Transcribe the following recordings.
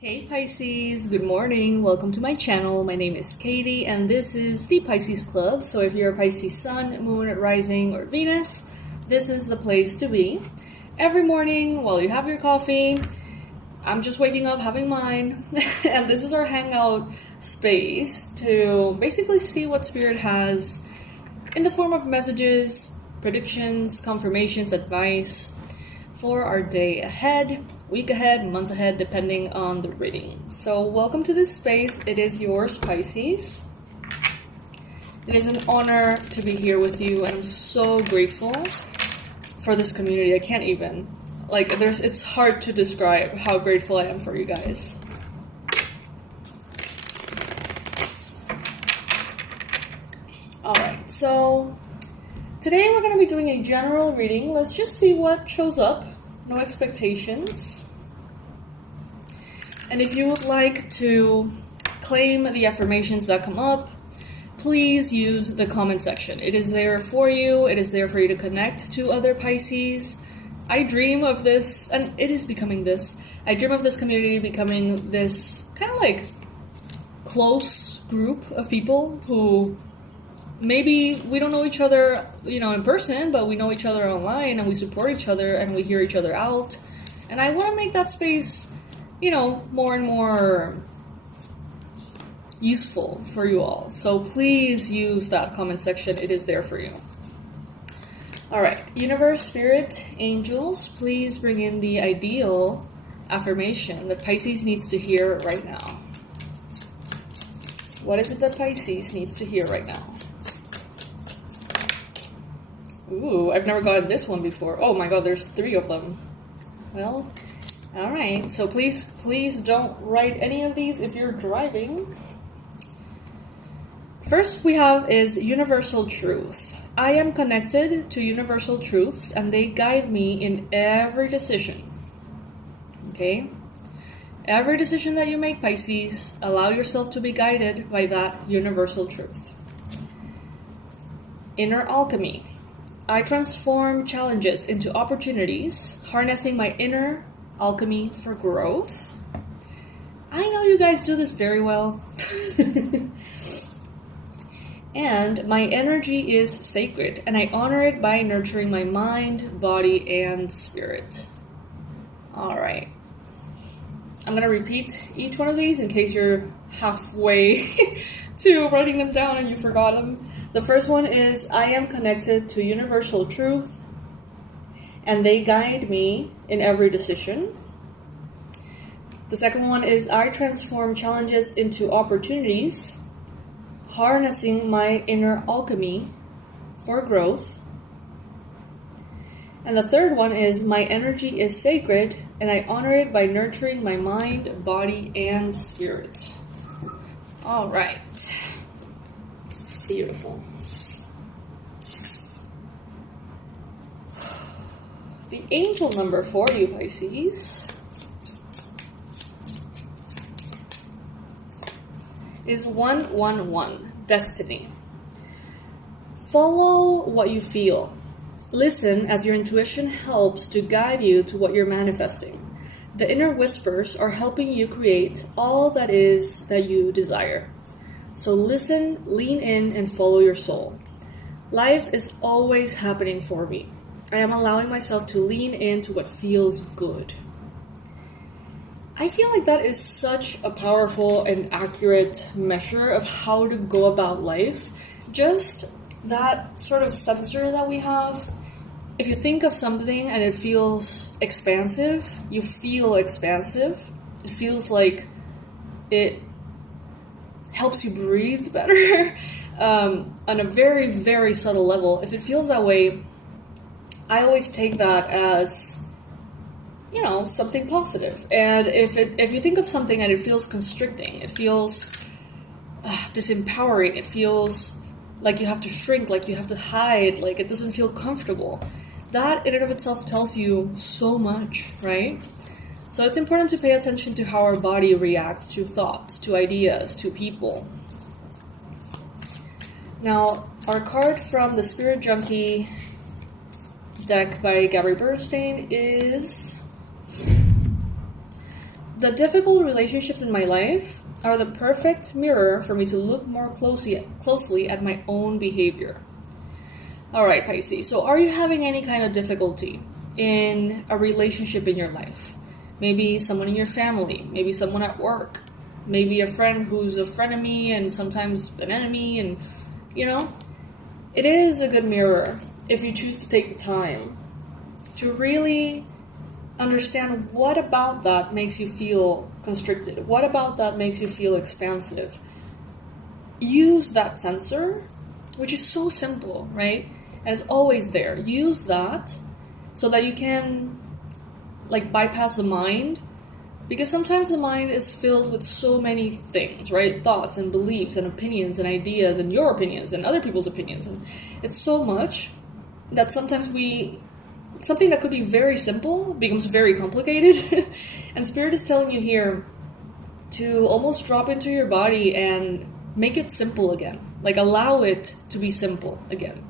Hey Pisces, good morning. Welcome to my channel. My name is Katie and this is the Pisces Club. So if you're a Pisces Sun, Moon, Rising, or Venus, this is the place to be. Every morning while you have your coffee, I'm just waking up having mine and this is our hangout space to basically see what Spirit has in the form of messages, predictions, confirmations, advice for our day ahead, week ahead, month ahead, depending on the reading. So welcome to this space. It is yours, Pisces. It is an honor to be here with you, and I'm so grateful for this community. I can't even, it's hard to describe how grateful I am for you guys. Alright, so today we're going to be doing a general reading. Let's just see what shows up. No expectations. And if you would like to claim the affirmations that come up, please use the comment section. It is there for you. It is there for you to connect to other Pisces. I dream of this, and it is becoming this. I dream of this community becoming this kind of like close group of people who maybe we don't know each other, in person, but we know each other online and we support each other and we hear each other out. And I want to make that space, more and more useful for you all. So please use that comment section. It is there for you. All right, universe, spirit, angels, please bring in the ideal affirmation that Pisces needs to hear right now. What is it that Pisces needs to hear right now? Ooh, I've never gotten this one before. Oh my god, there's 3 of them. Well, alright. So please don't write any of these if you're driving. First we have is universal truth. I am connected to universal truths and they guide me in every decision. Okay? Every decision that you make, Pisces, allow yourself to be guided by that universal truth. Inner alchemy. I transform challenges into opportunities, harnessing my inner alchemy for growth. I know you guys do this very well. And my energy is sacred, and I honor it by nurturing my mind, body, and spirit. All right. I'm going to repeat each one of these in case you're halfway to writing them down and you forgot them. The first one is, I am connected to universal truth, and they guide me in every decision. The second one is, I transform challenges into opportunities, harnessing my inner alchemy for growth. And the third one is, my energy is sacred, and I honor it by nurturing my mind, body, and spirit. All right. Beautiful. The angel number for you, Pisces, is 111, destiny. Follow what you feel. Listen as your intuition helps to guide you to what you're manifesting. The inner whispers are helping you create all that is that you desire. So listen, lean in, and follow your soul. Life is always happening for me. I am allowing myself to lean into what feels good. I feel like that is such a powerful and accurate measure of how to go about life. Just that sort of sensor that we have. If you think of something and it feels expansive, you feel expansive. It feels like it helps you breathe better on a very, very subtle level. If it feels that way, I always take that as, something positive. And if you think of something and it feels constricting, it feels disempowering, it feels like you have to shrink, like you have to hide, like it doesn't feel comfortable, that in and of itself tells you so much, right? So it's important to pay attention to how our body reacts to thoughts, to ideas, to people. Now, our card from the Spirit Junkie deck by Gabby Bernstein is The difficult relationships in my life are the perfect mirror for me to look more closely at my own behavior. All right, Pisces. So are you having any kind of difficulty in a relationship in your life? Maybe someone in your family, maybe someone at work, maybe a friend who's a frenemy and sometimes an enemy, and it is a good mirror if you choose to take the time to really understand what about that makes you feel constricted, what about that makes you feel expansive. Use that sensor, which is so simple, right? And it's always there. Use that so that you can bypass the mind, because sometimes the mind is filled with so many things, right? Thoughts and beliefs and opinions and ideas and your opinions and other people's opinions. And it's so much that sometimes something that could be very simple becomes very complicated. And Spirit is telling you here to almost drop into your body and make it simple again. Allow it to be simple again.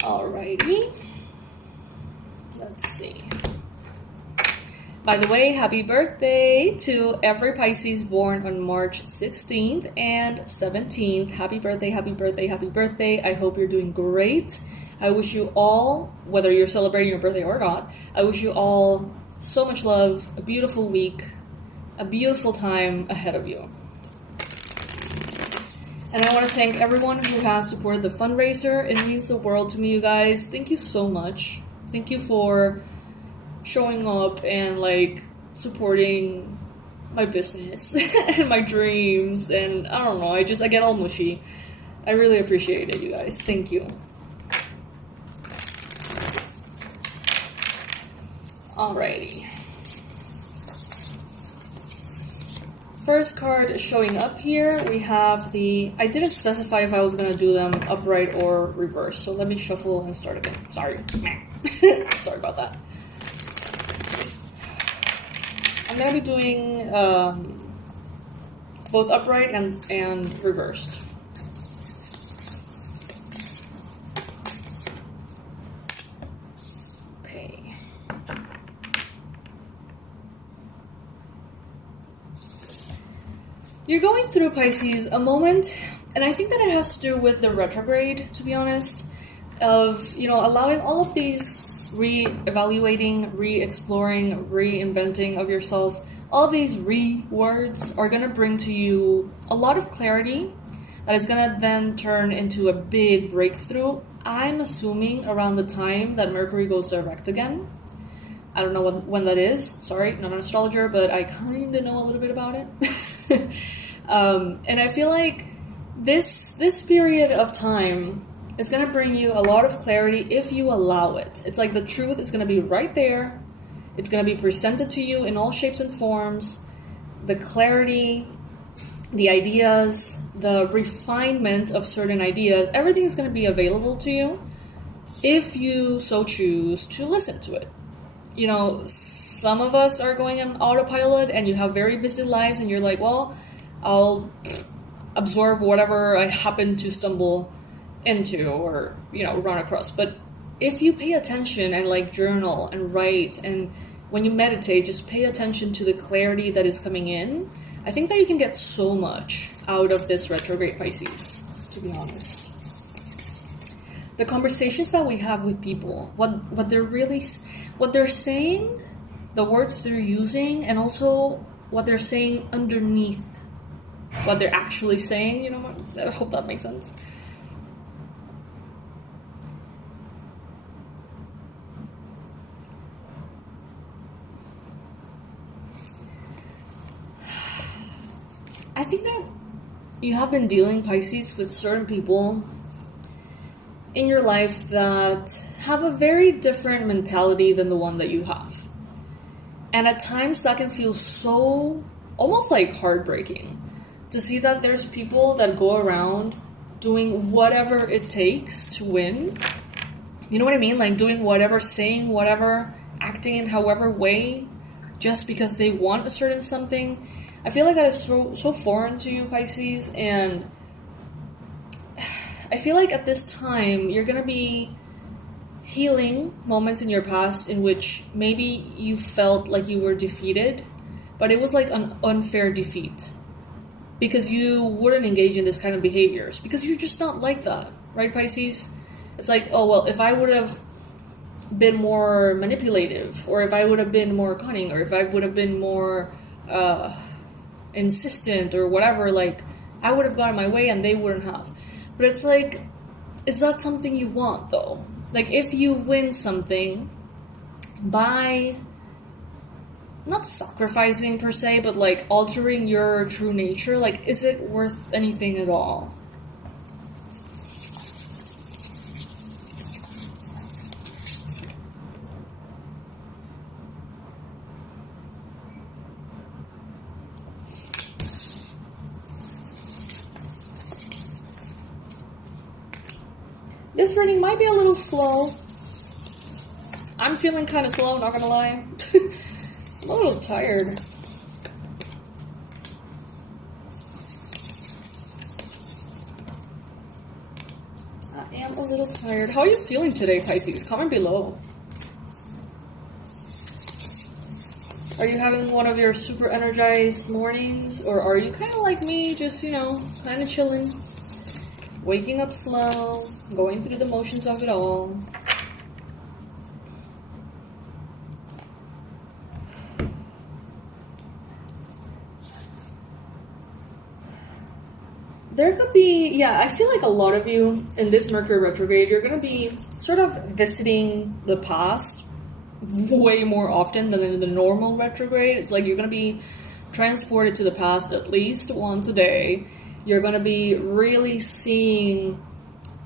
Alrighty. Let's see. By the way, happy birthday to every Pisces born on March 16th and 17th. Happy birthday, happy birthday, happy birthday. I hope you're doing great. I wish you all, whether you're celebrating your birthday or not, I wish you all so much love, a beautiful week, a beautiful time ahead of you. And I want to thank everyone who has supported the fundraiser. It means the world to me, you guys. Thank you so much. Thank you for showing up and supporting my business and my dreams, and I don't know, I get all mushy. I really appreciate it, you guys. Thank you. Alrighty. First card showing up here, we have I didn't specify if I was going to do them upright or reverse, so let me shuffle and start again. Sorry. Sorry about that. I'm going to be doing both upright and reversed. Okay. You're going through, Pisces, a moment, and I think that it has to do with the retrograde, to be honest, of, allowing all of these re-evaluating, re-exploring, reinventing of yourself. All of these words are going to bring to you a lot of clarity that is going to then turn into a big breakthrough. I'm assuming around the time that Mercury goes direct again. I don't know when that is. Sorry, not an astrologer, but I kind of know a little bit about it. And I feel like this period of time is going to bring you a lot of clarity if you allow it. It's the truth is going to be right there. It's going to be presented to you in all shapes and forms. The clarity, the ideas, the refinement of certain ideas, everything is going to be available to you if you so choose to listen to it. Some of us are going on autopilot and you have very busy lives and you're well, I'll absorb whatever I happen to stumble into or run across. But if you pay attention and journal and write, and when you meditate, just pay attention to the clarity that is coming in, I think that you can get so much out of this retrograde, Pisces, to be honest. The conversations that we have with people, what they're saying, the words they're using, and also what they're saying underneath what they're actually saying, I hope that makes sense. I think that you have been dealing, Pisces, with certain people in your life that have a very different mentality than the one that you have. And at times that can feel so almost heartbreaking to see that there's people that go around doing whatever it takes to win. You know what I mean? Doing whatever, saying whatever, acting in however way, just because they want a certain something. I feel like that is so foreign to you, Pisces, and I feel like at this time you're going to be healing moments in your past in which maybe you felt like you were defeated, but it was like an unfair defeat because you wouldn't engage in this kind of behaviors because you're just not like that, right, Pisces? It's like, oh, well, if I would have been more manipulative, or if I would have been more cunning, or if I would have been more insistent or whatever, like, I would have gotten my way and they wouldn't have. But it's like, is that something you want, though? Like, if you win something by not sacrificing per se, but like altering your true nature, like, is it worth anything at all? This reading might be a little slow. I'm feeling kind of slow, not gonna lie. I'm a little tired. I am a little tired. How are you feeling today, Pisces? Comment below. Are you having one of your super energized mornings? Or are you kind of like me, just, you know, kind of chilling? Waking up slow, going through the motions of it all. There could be, yeah, I feel like a lot of you in this Mercury retrograde, you're going to be sort of visiting the past way more often than in the normal retrograde. It's like you're going to be transported to the past at least once a day. You're going to be really seeing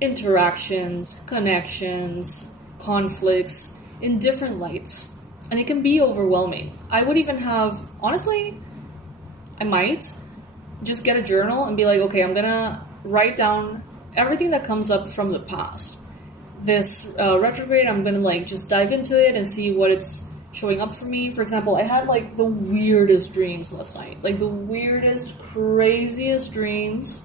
interactions, connections, conflicts in different lights. And it can be overwhelming. I would even have, honestly, I might just get a journal and be like, okay, I'm going to write down everything that comes up from the past. This retrograde, I'm going to like just dive into it and see what it's showing up for me. For example, I had like the weirdest dreams last night, like the weirdest, craziest dreams,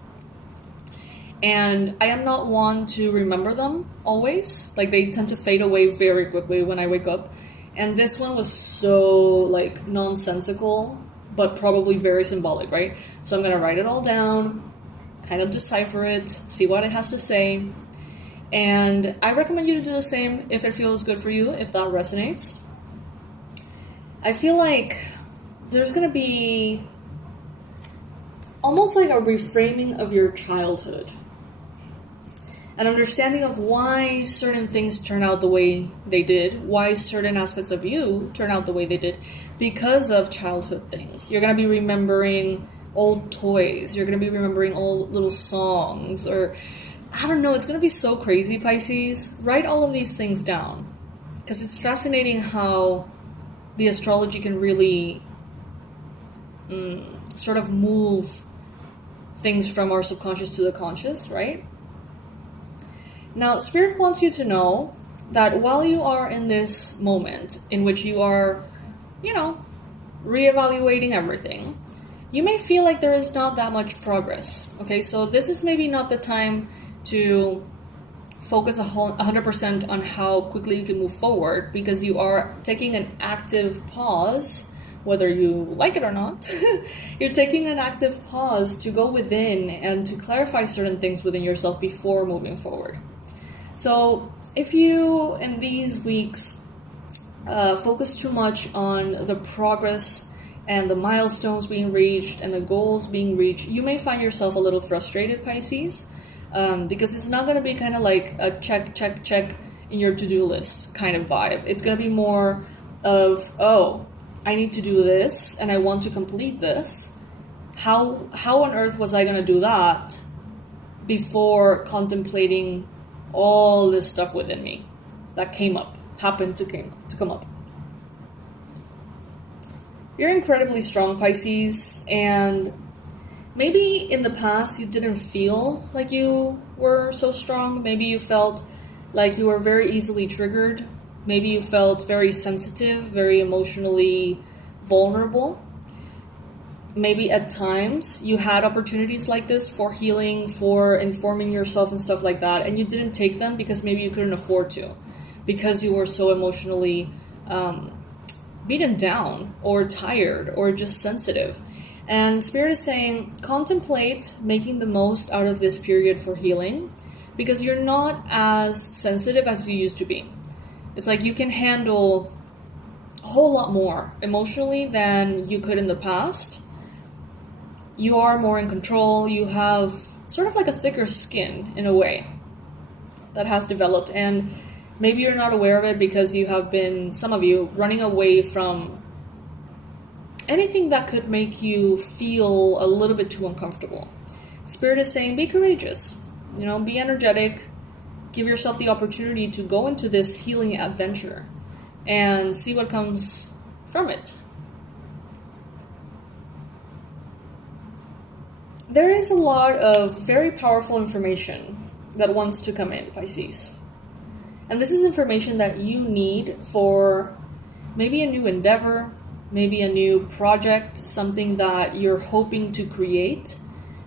and I am not one to remember them always. Like, they tend to fade away very quickly when I wake up, and this one was so like nonsensical but probably very symbolic, right? So I'm gonna write it all down, kind of decipher it, see what it has to say, and I recommend you to do the same if it feels good for you, if that resonates. I feel like there's going to be almost like a reframing of your childhood. An understanding of why certain things turn out the way they did, why certain aspects of you turn out the way they did because of childhood things. You're going to be remembering old toys. You're going to be remembering old little songs, or I don't know. It's going to be so crazy, Pisces. Write all of these things down because it's fascinating how the astrology can really sort of move things from our subconscious to the conscious, right? Now, Spirit wants you to know that while you are in this moment in which you are, you know, reevaluating everything, you may feel like there is not that much progress, okay? So this is maybe not the time to focus 100% on how quickly you can move forward, because you are taking an active pause, whether you like it or not. You're taking an active pause to go within and to clarify certain things within yourself before moving forward. So if you, in these weeks, focus too much on the progress and the milestones being reached and the goals being reached, you may find yourself a little frustrated, Pisces. Because it's not going to be kind of like a check in your to-do list kind of vibe. It's going to be more of, oh, I need to do this and I want to complete this. How on earth was I going to do that before contemplating all this stuff within me that happened to come up? You're incredibly strong, Pisces, and maybe in the past you didn't feel like you were so strong. Maybe you felt like you were very easily triggered. Maybe you felt very sensitive, very emotionally vulnerable. Maybe at times you had opportunities like this for healing, for informing yourself and stuff like that, and you didn't take them because maybe you couldn't afford to. because you were so emotionally beaten down or tired or just sensitive. And Spirit is saying, contemplate making the most out of this period for healing, because you're not as sensitive as you used to be. It's like you can handle a whole lot more emotionally than you could in the past. You are more in control. You have sort of like a thicker skin in a way that has developed. And maybe you're not aware of it because you have been, some of you, running away from anything that could make you feel a little bit too uncomfortable. Spirit is saying, be courageous, be energetic, give yourself the opportunity to go into this healing adventure and see what comes from it. There is a lot of very powerful information that wants to come in, Pisces. And this is information that you need for maybe a new endeavor, maybe a new project, something that you're hoping to create.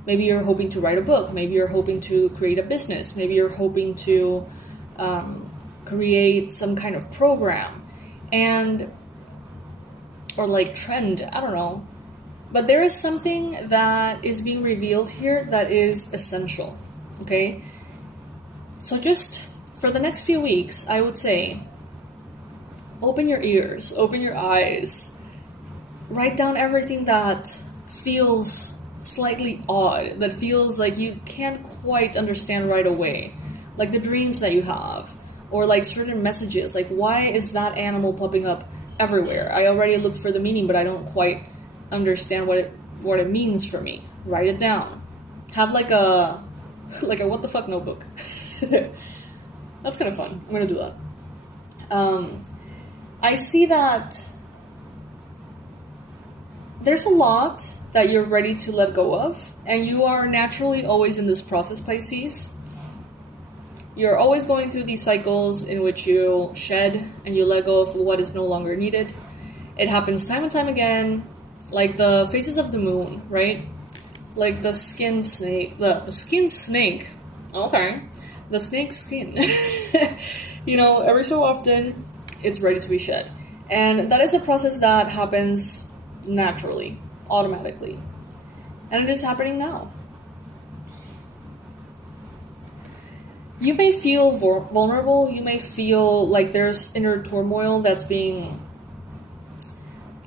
Maybe you're hoping to write a book. Maybe you're hoping to create a business. Maybe you're hoping to create some kind of program or like trend. I don't know. But there is something that is being revealed here that is essential. Okay? So just for the next few weeks, I would say, open your ears, open your eyes, write down everything that feels slightly odd, that feels like you can't quite understand right away. Like the dreams that you have, or like certain messages, like why is that animal popping up everywhere? I already looked for the meaning, but I don't quite understand what it means for me. Write it down. Have like a what the fuck notebook. That's kind of fun. I'm gonna do that. I see that there's a lot that you're ready to let go of, and you are naturally always in this process, Pisces. You're always going through these cycles in which you shed and you let go of what is no longer needed. It happens time and time again, like the phases of the moon, right? Like the skin snake, the skin snake. Okay, the snake skin. Every so often, it's ready to be shed, and that is a process that happens naturally, automatically. And it is happening now. You may feel vulnerable. You may feel like there's inner turmoil that's being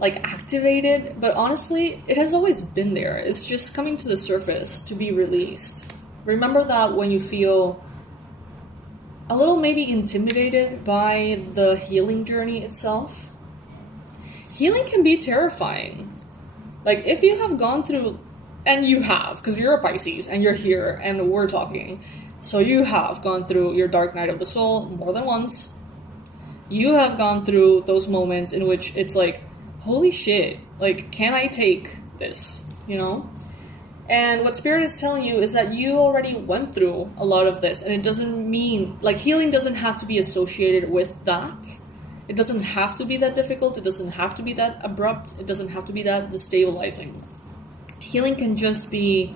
activated. But honestly, it has always been there. It's just coming to the surface to be released. Remember that when you feel a little maybe intimidated by the healing journey itself. Healing can be terrifying. Like, if you have gone through, and you have, because you're a Pisces, and you're here, and we're talking, so you have gone through your dark night of the soul more than once. You have gone through those moments in which it's like, holy shit, like, can I take this, And what Spirit is telling you is that you already went through a lot of this, and it doesn't mean, healing doesn't have to be associated with that. It doesn't have to be that difficult. It doesn't have to be that abrupt. It doesn't have to be that destabilizing. Healing can just be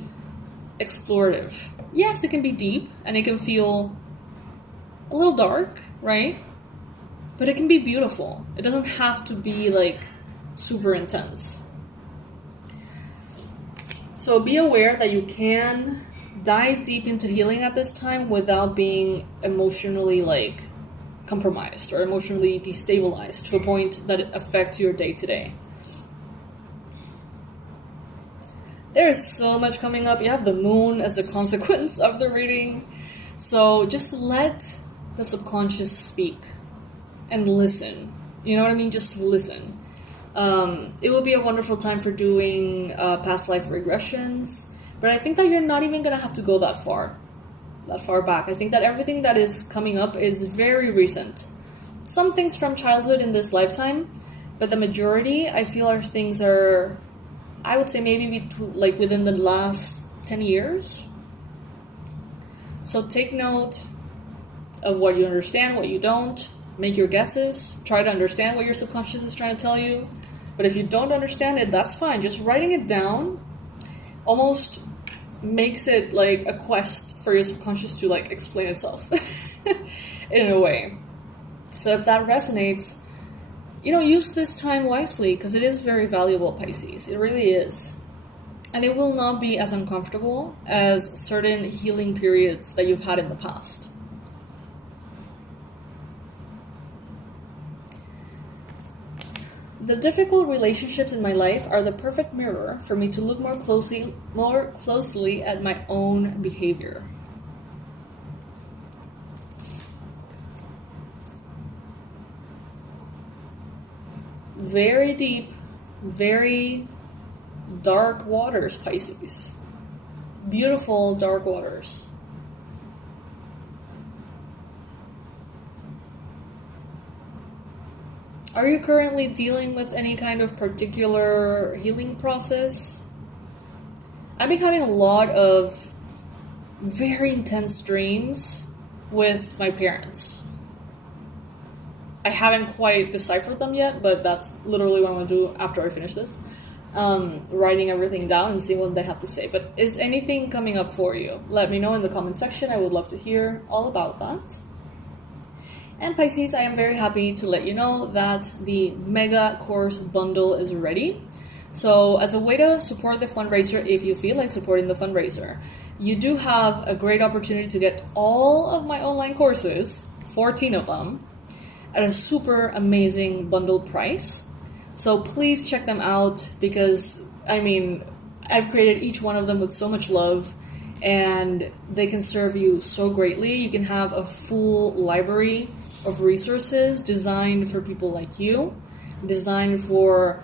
explorative. Yes, it can be deep, and it can feel a little dark, right? But it can be beautiful. It doesn't have to be, super intense. So be aware that you can dive deep into healing at this time without being emotionally, compromised or emotionally destabilized to a point that it affects your day-to-day. There's so much coming up. You have the moon as the consequence of the reading. So just let the subconscious speak and listen. You know what I mean? Just listen. It will be a wonderful time for doing past life regressions. But I think that you're not even going to have to go that far back. I think that everything that is coming up is very recent. Some things from childhood in this lifetime, but the majority, I feel, I would say maybe within the last 10 years. So take note of what you understand, what you don't. Make your guesses. Try to understand what your subconscious is trying to tell you. But if you don't understand it, that's fine. Just writing it down almost makes it like a quest for your subconscious to explain itself in a way. So if that resonates, use this time wisely, because it is very valuable, Pisces. It really is. And it will not be as uncomfortable as certain healing periods that you've had in the past. The difficult relationships in my life are the perfect mirror for me to look more closely at my own behavior. Very deep, very dark waters, Pisces. Beautiful dark waters. Are you currently dealing with any kind of particular healing process? I've been having a lot of very intense dreams with my parents. I haven't quite deciphered them yet, but that's literally what I'm going to do after I finish this. Writing everything down and seeing what they have to say. But is anything coming up for you? Let me know in the comment section. I would love to hear all about that. And Pisces, I am very happy to let you know that the mega course bundle is ready. So as a way to support the fundraiser, if you feel like supporting the fundraiser, you do have a great opportunity to get all of my online courses, 14 of them, at a super amazing bundled price. So please check them out, because I've created each one of them with so much love, and they can serve you so greatly. You can have a full library of resources designed for people like you, designed for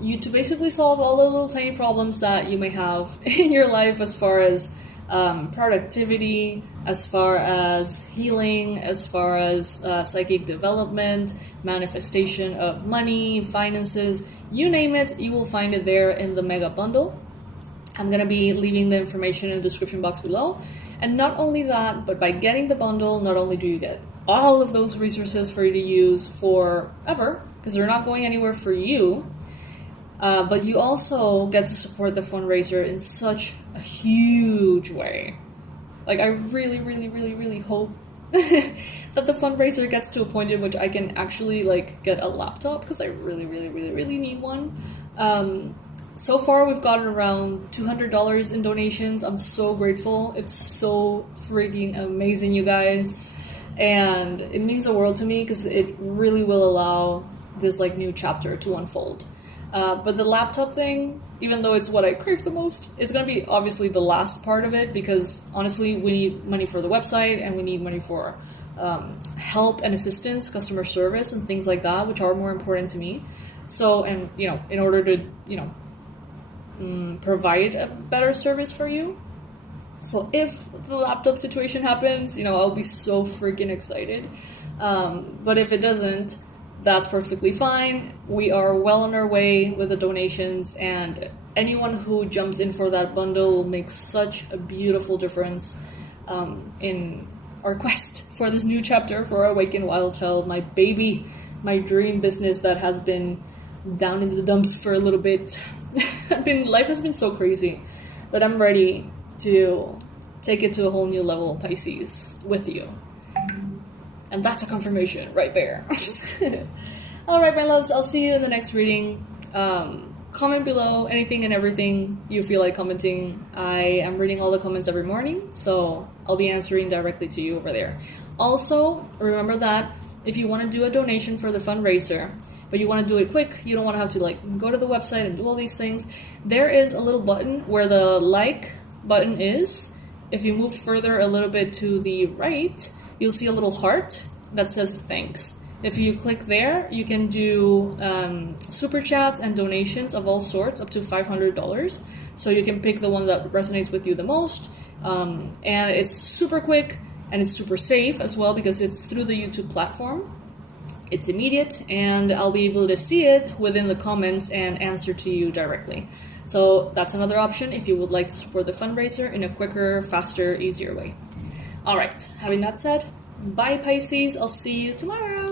you to basically solve all the little tiny problems that you may have in your life, as far as productivity, as far as healing, as far as psychic development, manifestation of money, finances, you name it, you will find it there in the mega bundle. I'm going to be leaving the information in the description box below. And not only that, but by getting the bundle, not only do you get all of those resources for you to use forever, because they're not going anywhere for you, but you also get to support the fundraiser in such a huge way. Like, I really, really, really, really hope that the fundraiser gets to a point in which I can actually get a laptop, because I really, really, really, really need one. So far, we've gotten around $200 in donations. I'm so grateful. It's so freaking amazing, you guys. And it means the world to me, because it really will allow this new chapter to unfold. But the laptop thing, even though it's what I crave the most, it's going to be obviously the last part of it, because honestly, we need money for the website, and we need money for help and assistance, customer service, and things like that, which are more important to me. So, and, in order to, provide a better service for you. So if the laptop situation happens, I'll be so freaking excited. But if it doesn't, that's perfectly fine. We are well on our way with the donations, and anyone who jumps in for that bundle will make such a beautiful difference in our quest for this new chapter for Awaken Wild Child, my baby, my dream business that has been down in the dumps for a little bit. Life has been so crazy, but I'm ready to take it to a whole new level, Pisces, with you. And that's a confirmation right there. All right, my loves, I'll see you in the next reading. Comment below anything and everything you feel like commenting. I am reading all the comments every morning, so I'll be answering directly to you over there. Also, remember that if you want to do a donation for the fundraiser, but you want to do it quick, you don't want to have to go to the website and do all these things, there is a little button where the like button is. If you move further a little bit to the right, you'll see a little heart that says thanks. If you click there, you can do super chats and donations of all sorts up to $500. So you can pick the one that resonates with you the most. And it's super quick, and it's super safe as well, because it's through the YouTube platform. It's immediate, and I'll be able to see it within the comments and answer to you directly. So that's another option if you would like to support the fundraiser in a quicker, faster, easier way. All right, having that said, bye Pisces, I'll see you tomorrow.